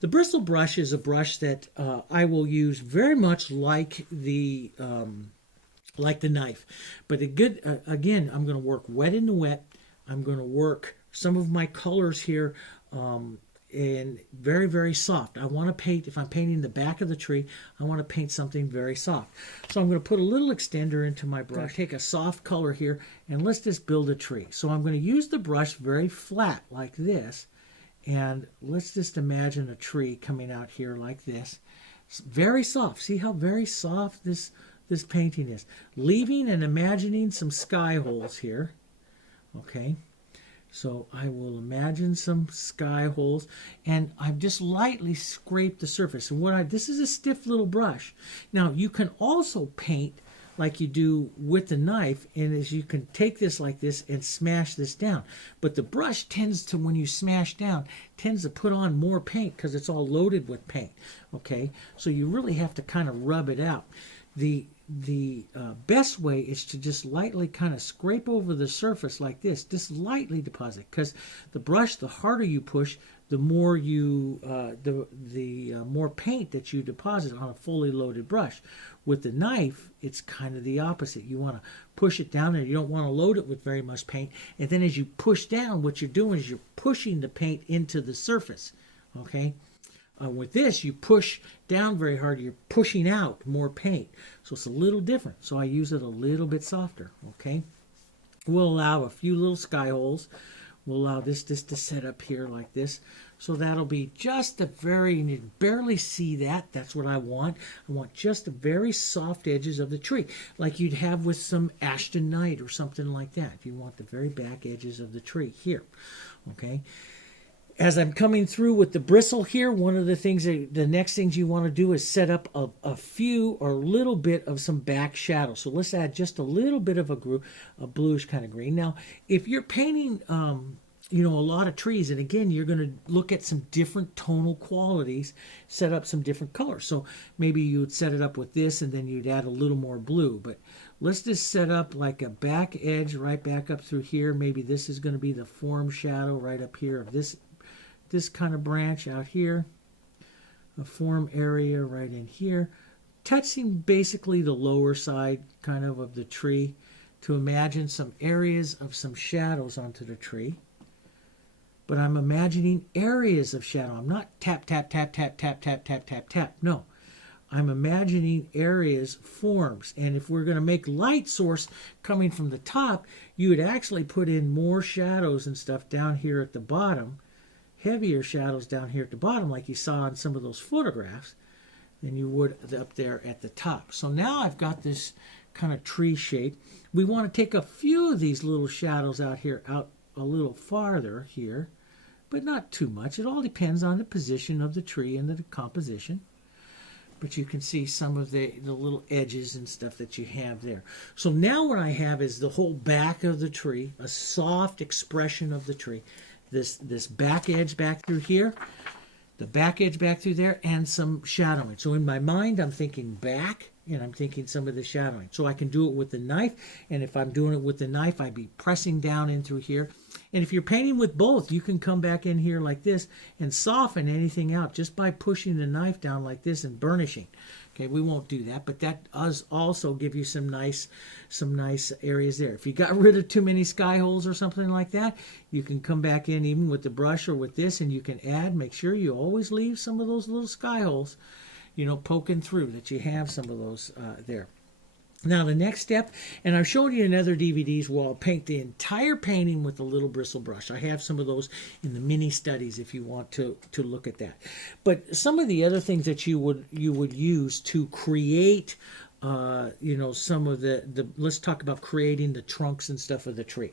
The bristle brush is a brush that I will use very much like the knife. But again, I'm going to work wet in the wet. I'm going to work some of my colors here and very, very soft. I want to paint, if I'm painting the back of the tree, I want to paint something very soft. So I'm going to put a little extender into my brush, take a soft color here, and let's just build a tree. So I'm going to use the brush very flat like this, and let's just imagine a tree coming out here like this. It's very soft. See how very soft this painting is. Leaving and imagining some sky holes here. Okay. So I will imagine some sky holes, and I've just lightly scraped the surface. And this is a stiff little brush. Now you can also paint like you do with the knife, and as you can take this like this and smash this down. But the brush tends to, when you smash down, tends to put on more paint because it's all loaded with paint. Okay, so you really have to kind of rub it out. The best way is to just lightly kind of scrape over the surface like this, just lightly deposit, because the brush, the harder you push, the more more paint that you deposit on a fully loaded brush. With the knife, it's kind of the opposite. You want to push it down there. You don't want to load it with very much paint. And then as you push down, what you're doing is you're pushing the paint into the surface. Okay. With this, you push down very hard. You're pushing out more paint. So it's a little different. So I use it a little bit softer. Okay. We'll allow a few little sky holes. We'll allow this just to set up here like this. So that'll be just a very, you can barely see that. That's what I want. I want just the very soft edges of the tree, like you'd have with some Ashton Knight or something like that. If you want the very back edges of the tree here. Okay. As I'm coming through with the bristle here, one of the next things you want to do is set up a few or a little bit of some back shadow. So let's add just a little bit of a bluish kind of green. Now, if you're painting, a lot of trees, and again, you're going to look at some different tonal qualities, set up some different colors. So maybe you would set it up with this, and then you'd add a little more blue. But let's just set up like a back edge right back up through here. Maybe this is going to be the form shadow right up here of this kind of branch out here, a form area right in here, touching basically the lower side kind of the tree to imagine some areas of some shadows onto the tree. But I'm imagining areas of shadow. I'm not tap, tap, tap, tap, tap, tap, tap, tap, tap. No, I'm imagining areas, forms. And if we're going to make light source coming from the top, you would actually put in more shadows and stuff down here at the bottom, heavier shadows down here at the bottom like you saw in some of those photographs than you would up there at the top. So now I've got this kind of tree shape. We want to take a few of these little shadows out here, out a little farther here, but not too much. It all depends on the position of the tree and the composition. But you can see some of the little edges and stuff that you have there. So now what I have is the whole back of the tree, a soft expression of the tree. This back edge back through here, the back edge back through there, and some shadowing. So in my mind, I'm thinking back, and I'm thinking some of the shadowing. So I can do it with the knife, and if I'm doing it with the knife, I'd be pressing down in through here. And if you're painting with both, you can come back in here like this and soften anything out just by pushing the knife down like this and burnishing. Okay, we won't do that, but that does also give you some nice areas there. If you got rid of too many sky holes or something like that, you can come back in even with the brush or with this, and you can add, make sure you always leave some of those little sky holes, poking through, that you have some of those there. Now the next step, and I've shown you in other DVDs where I'll paint the entire painting with a little bristle brush. I have some of those in the mini studies if you want to look at that. But some of the other things that you would use to create, some of let's talk about creating the trunks and stuff of the tree.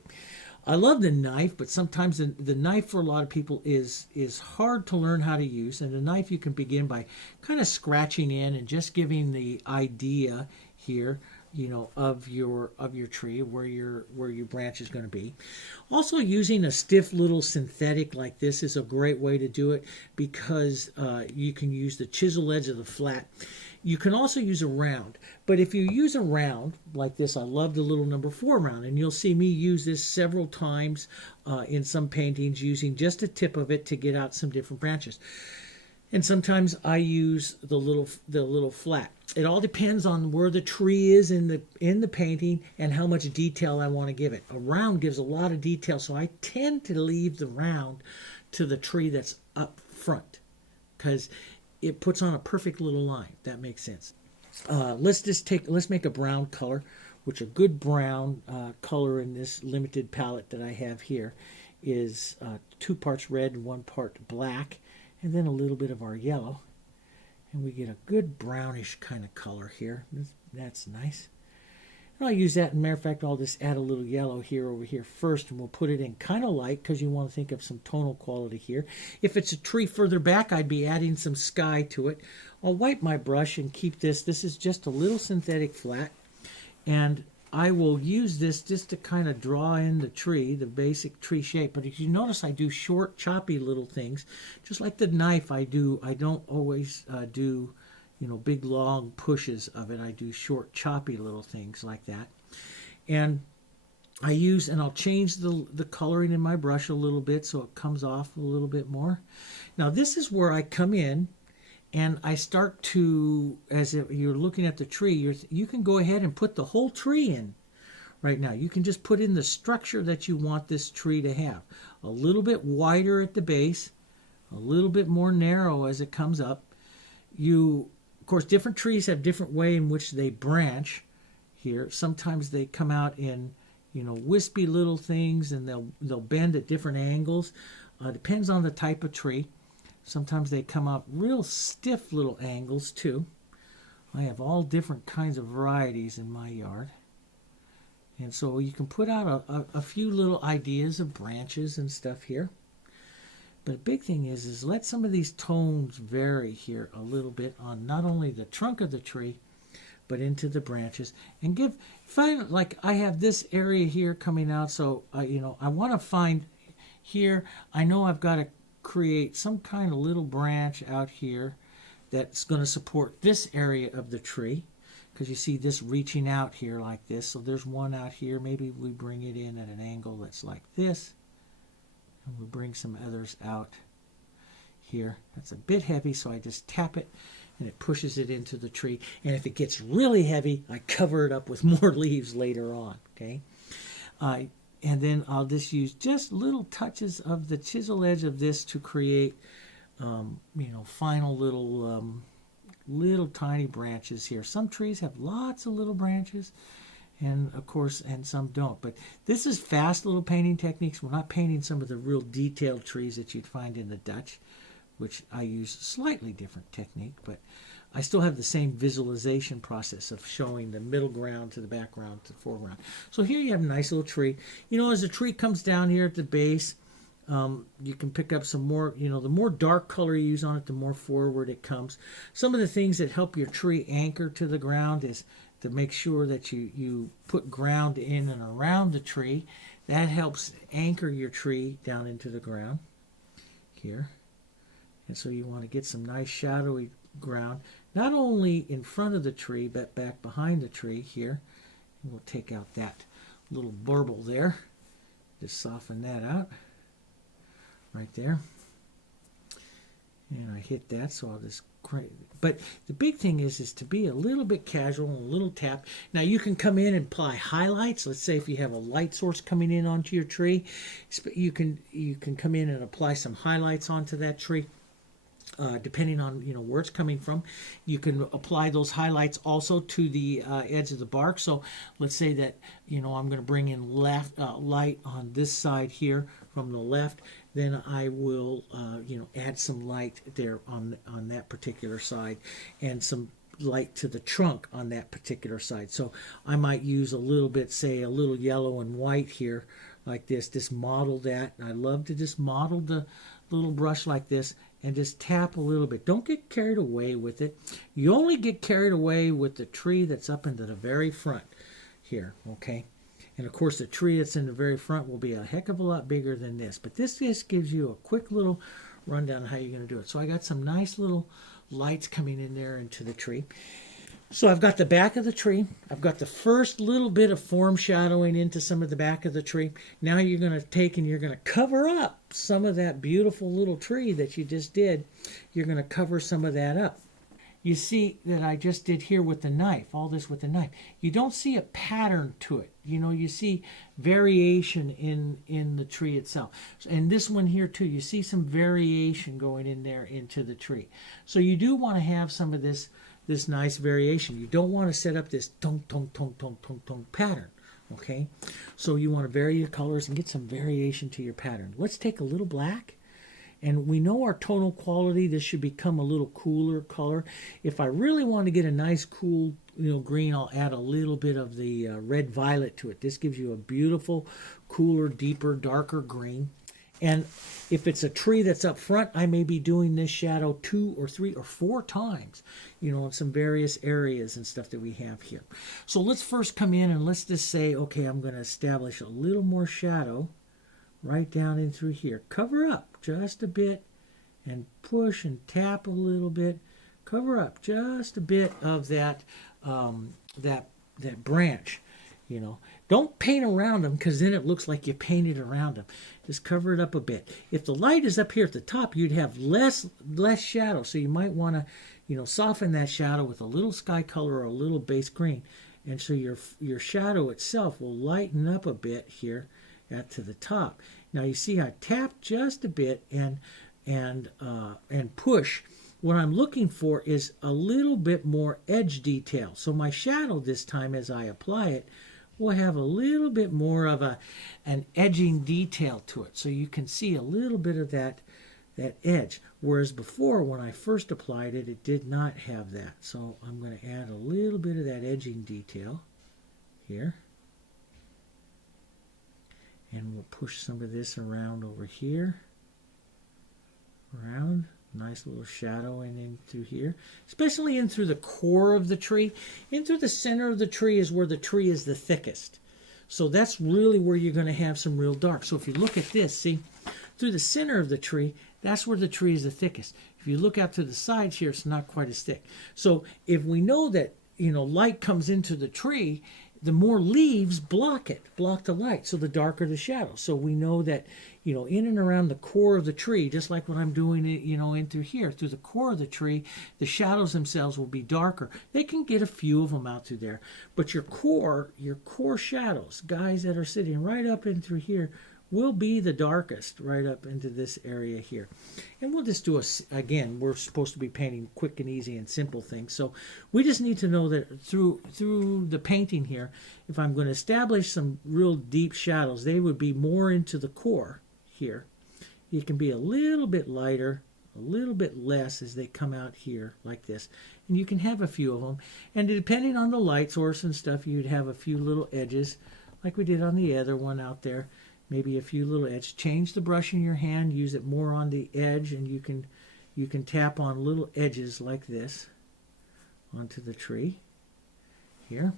I love the knife, but sometimes the knife for a lot of people is hard to learn how to use. And the knife you can begin by kind of scratching in and just giving the idea here, of your tree, where your branch is going to be. Also, using a stiff little synthetic like this is a great way to do it, because you can use the chisel edge of the flat. You can also use a round, but if you use a round like this, I love the little number 4 round, and you'll see me use this several times in some paintings, using just a tip of it to get out some different branches. And sometimes I use the little flat. It all depends on where the tree is in the painting and how much detail I want to give it. A round gives a lot of detail, so I tend to leave the round to the tree that's up front because it puts on a perfect little line. That makes sense. Let's make a brown color, which a good brown color in this limited palette that I have here is 2 parts red and 1 part black, and then a little bit of our yellow, and we get a good brownish kind of color here. That's nice. And I'll use that. As a matter of fact, I'll just add a little yellow here over here first, and we'll put it in kind of light because you want to think of some tonal quality here. If it's a tree further back, I'd be adding some sky to it. I'll wipe my brush and keep this. This is just a little synthetic flat, and I will use this just to kind of draw in the tree, the basic tree shape. But if you notice, I do short, choppy little things. Just like the knife I do, I don't always do, big, long pushes of it. I do short, choppy little things like that. And I'll change the coloring in my brush a little bit so it comes off a little bit more. Now, this is where I come in and I start to, as if you're looking at the tree, you can go ahead and put the whole tree in right now. You can just put in the structure that you want this tree to have. A little bit wider at the base, a little bit more narrow as it comes up. Of course, different trees have different way in which they branch here. Sometimes they come out in, wispy little things, and they'll bend at different angles. Depends on the type of tree. Sometimes they come out real stiff little angles too. I have all different kinds of varieties in my yard. And so you can put out a few little ideas of branches and stuff here. But the big thing is let some of these tones vary here a little bit on not only the trunk of the tree, but into the branches. And find, like I have this area here coming out, so I want to find here, I know I've got to create some kind of little branch out here that's going to support this area of the tree, because you see this reaching out here like this. So there's one out here. Maybe we bring it in at an angle that's like this, and we'll bring some others out here. That's a bit heavy, so I just tap it and it pushes it into the tree. And if it gets really heavy, I cover it up with more leaves later on. Okay. And then I'll just use just little touches of the chisel edge of this to create, final little tiny branches here. Some trees have lots of little branches, and of course, and some don't. But this is fast little painting techniques. We're not painting some of the real detailed trees that you'd find in the Dutch, which I use a slightly different technique, but I still have the same visualization process of showing the middle ground to the background to the foreground. So here you have a nice little tree. As the tree comes down here at the base, you can pick up some more, the more dark color you use on it, the more forward it comes. Some of the things that help your tree anchor to the ground is to make sure that you put ground in and around the tree. That helps anchor your tree down into the ground here. And so you want to get some nice shadowy ground, not only in front of the tree, but back behind the tree here. And we'll take out that little burble there. Just soften that out right there. And I hit that, so I'll just create. But the big thing is to be a little bit casual and a little tap. Now you can come in and apply highlights. Let's say if you have a light source coming in onto your tree, you can come in and apply some highlights onto that tree. Depending on where it's coming from, you can apply those highlights also to the edge of the bark. So let's say that I'm going to bring in light on this side here from the left. Then I will add some light there on that particular side, and some light to the trunk on that particular side. So I might use a little bit, say a little yellow and white here like this. Just model that. And I love to just model the little brush like this and just tap a little bit. Don't get carried away with it. You only get carried away with the tree that's up into the very front here, okay? And of course the tree that's in the very front will be a heck of a lot bigger than this. But this just gives you a quick little rundown on how you're going to do it. So I got some nice little lights coming in there into the tree. So I've got the back of the tree. I've got the first little bit of form shadowing into some of the back of the tree. Now you're going to take and you're going to cover up some of that beautiful little tree that you just did. You're going to cover some of that up. You see that I just did here with the knife, all this with the knife. You don't see a pattern to it. You know, you see variation in the tree itself. And this one here too, you see some variation going in there into the tree. So you do want to have some of this nice variation. You don't want to set up this tonk, tonk, tonk, tonk, tonk, tonk pattern. Okay? So you want to vary your colors and get some variation to your pattern. Let's take a little black. And we know our tonal quality, this should become a little cooler color. If I really want to get a nice cool green, I'll add a little bit of the red violet to it. This gives you a beautiful, cooler, deeper, darker green. And if it's a tree that's up front, I may be doing this shadow 2 or 3 or 4 times, in some various areas and stuff that we have here. So let's first come in and let's just say, okay, I'm going to establish a little more shadow right down in through here. Cover up just a bit and push and tap a little bit. Cover up just a bit of that that branch. Don't paint around them because then it looks like you painted around them. Just cover it up a bit. If the light is up here at the top, you'd have less shadow. So you might want to, soften that shadow with a little sky color or a little base green. And so your shadow itself will lighten up a bit here to the top. Now you see I tap just a bit and push. What I'm looking for is a little bit more edge detail. So my shadow this time as I apply it will have a little bit more of an edging detail to it. So you can see a little bit of that edge. Whereas before when I first applied it, it did not have that. So I'm going to add a little bit of that edging detail here. And we'll push some of this around over here. Around. Nice little shadow in through here. Especially in through the core of the tree. In through the center of the tree is where the tree is the thickest. So that's really where you're going to have some real dark. So if you look at this, see, through the center of the tree, that's where the tree is the thickest. If you look out to the sides here, it's not quite as thick. So if we know that, light comes into the tree, the more leaves block the light, so the darker the shadow. So we know that, in and around the core of the tree, just like what I'm doing, in through here, through the core of the tree, the shadows themselves will be darker. They can get a few of them out through there, but your core shadows, guys that are sitting right up in through here, will be the darkest right up into this area here. And we'll just do again, we're supposed to be painting quick and easy and simple things. So we just need to know that through the painting here, if I'm going to establish some real deep shadows, they would be more into the core here. You can be a little bit lighter, a little bit less as they come out here like this. And you can have a few of them. And depending on the light source and stuff, you'd have a few little edges like we did on the other one out there. Maybe a few little edges. Change the brush in your hand. Use it more on the edge, and you can tap on little edges like this onto the tree here.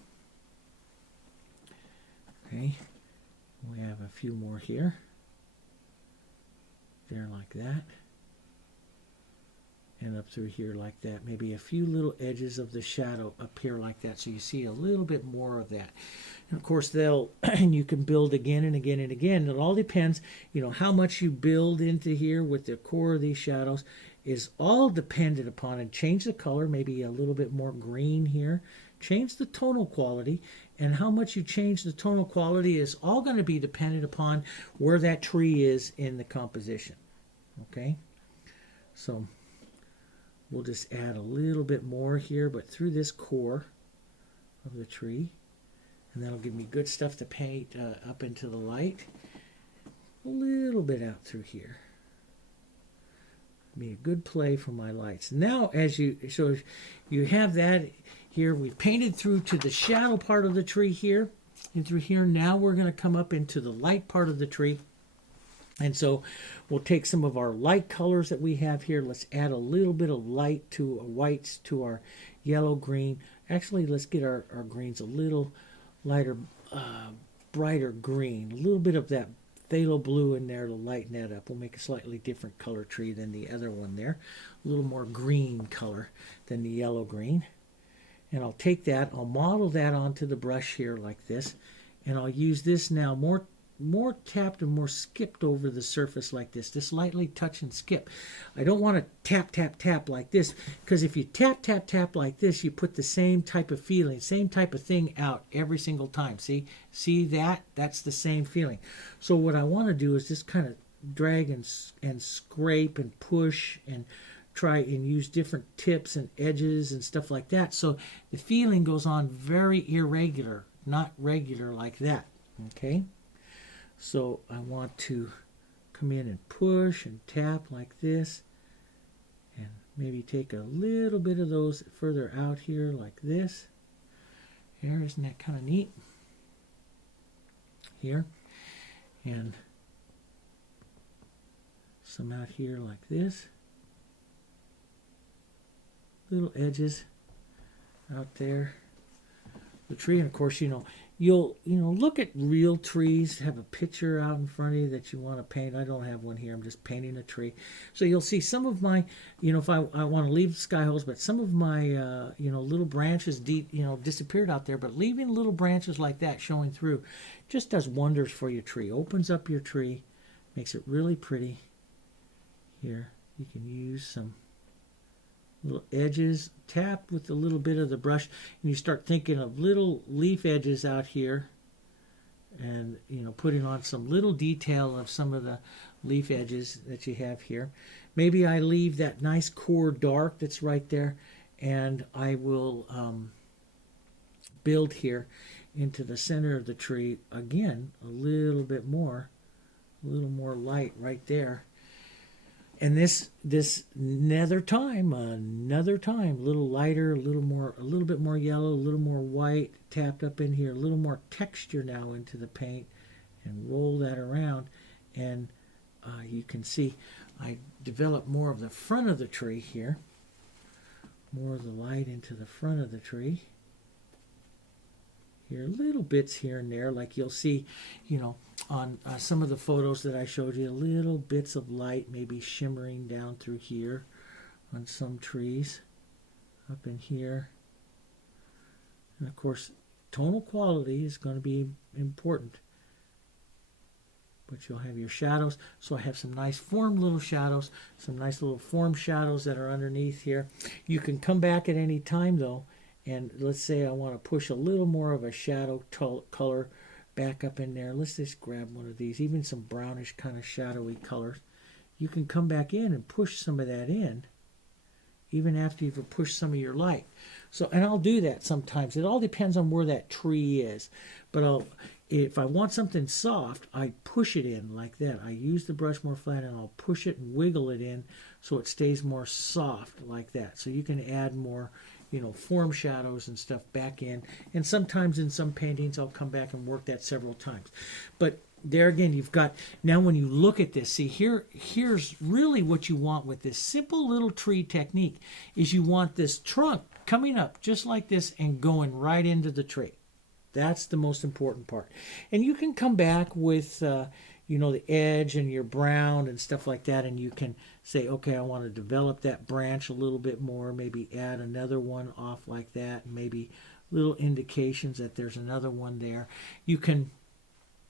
Okay, we have a few more here. There like that. And up through here like that. Maybe a few little edges of the shadow up here like that. So you see a little bit more of that. And of course and you can build again and again and again. It all depends, how much you build into here with the core of these shadows is all dependent upon, and change the color, maybe a little bit more green here. Change the tonal quality, and how much you change the tonal quality is all going to be dependent upon where that tree is in the composition. Okay? So we'll just add a little bit more here, but through this core of the tree. And that'll give me good stuff to paint up into the light. A little bit out through here. Be a good play for my lights. Now, so you have that here. We've painted through to the shadow part of the tree here. And through here, now we're going to come up into the light part of the tree. And so we'll take some of our light colors that we have here. Let's add a little bit of light to whites to our yellow, green. Actually, let's get our greens a little lighter, brighter green. A little bit of that phthalo blue in there to lighten that up. We'll make a slightly different color tree than the other one there. A little more green color than the yellow green. And I'll take that, I'll model that onto the brush here like this, and I'll use this now more tapped and more skipped over the surface like this. Just lightly touch and skip. I don't want to tap, tap, tap like this, because if you tap, tap, tap like this, you put the same type of feeling, same type of thing out every single time. See that? That's the same feeling. So what I want to do is just kind of drag and scrape and push and try and use different tips and edges and stuff like that. So the feeling goes on very irregular, not regular like that. Okay? So I want to come in and push and tap like this, and maybe take a little bit of those further out here like this. Here, isn't that kind of neat? Here, and some out here like this. Little edges out there. The tree, and of course, you'll look at real trees, have a picture out in front of you that you want to paint. I don't have one here. I'm just painting a tree. So you'll see some of my, if I want to leave sky holes, but some of my, little branches disappeared out there. But leaving little branches like that showing through just does wonders for your tree. Opens up your tree, makes it really pretty. Here, you can use some little edges, tap with a little bit of the brush, and you start thinking of little leaf edges out here, and putting on some little detail of some of the leaf edges that you have here. Maybe I leave that nice core dark that's right there, and I will build here into the center of the tree again a little more light right there. And this another time, a little lighter, a little bit more yellow, a little more white, tapped up in here, a little more texture now into the paint, and roll that around, and you can see I develop more of the front of the tree here, more of the light into the front of the tree. Here, little bits here and there, like you'll see, on some of the photos that I showed you, little bits of light maybe shimmering down through here on some trees, up in here. And of course, tonal quality is going to be important. But you'll have your shadows. So I have some nice formed little shadows, some nice little formed shadows that are underneath here. You can come back at any time though, and let's say I want to push a little more of a shadow color back up in there. Let's just grab one of these, even some brownish kind of shadowy colors. You can come back in and push some of that in, even after you've pushed some of your light. So, and I'll do that sometimes. It all depends on where that tree is. But if I want something soft, I push it in like that. I use the brush more flat, and I'll push it and wiggle it in so it stays more soft like that. So you can add more form shadows and stuff back in. And sometimes in some paintings, I'll come back and work that several times. But there again, you've got, now when you look at this, see here's really what you want with this simple little tree technique, is you want this trunk coming up just like this and going right into the tree. That's the most important part. And you can come back with, the edge and your brown and stuff like that, and you can say, okay, I want to develop that branch a little bit more, maybe add another one off like that, and maybe little indications that there's another one there. You can,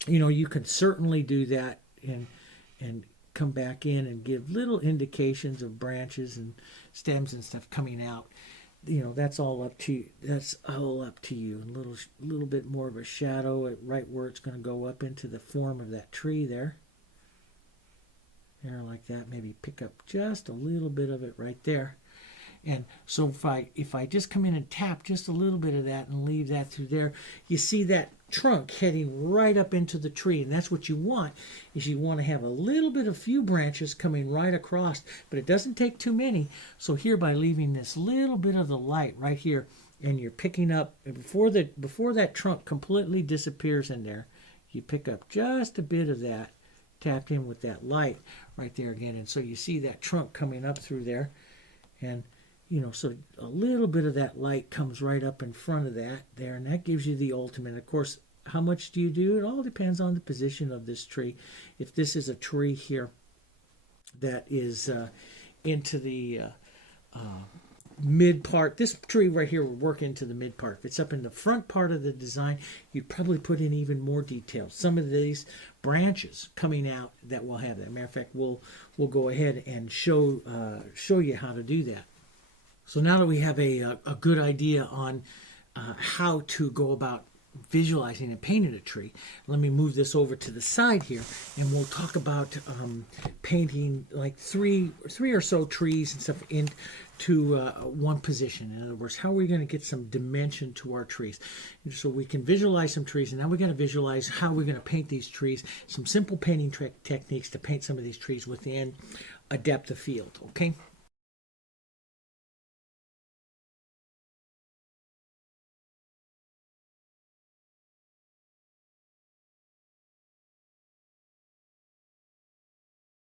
you can certainly do that and come back in and give little indications of branches and stems and stuff coming out. That's all up to you. That's all up to you. A little bit more of a shadow right where it's going to go up into the form of that tree there. There, like that. Maybe pick up just a little bit of it right there. And so if I just come in and tap just a little bit of that and leave that through there, you see that trunk heading right up into the tree. And that's what you want, is you want to have a little bit of few branches coming right across, but it doesn't take too many. So here, by leaving this little bit of the light right here, and you're picking up, before that trunk completely disappears in there, you pick up just a bit of that, tapped in with that light right there again. And so you see that trunk coming up through there, and so a little bit of that light comes right up in front of that there, and that gives you the ultimate. Of course, how much do you do? It all depends on the position of this tree. If this is a tree here that is into the mid part. This tree right here will work into the mid part. If it's up in the front part of the design, you'd probably put in even more detail. Some of these branches coming out that will have that. Matter of fact, we'll go ahead and show you how to do that. So now that we have a good idea on how to go about visualizing and painting a tree, let me move this over to the side here, and we'll talk about painting like three or so trees and stuff into one position. In other words, how are we going to get some dimension to our trees? And so we can visualize some trees, and now we're going to visualize how we're going to paint these trees, some simple painting techniques to paint some of these trees within a depth of field, okay?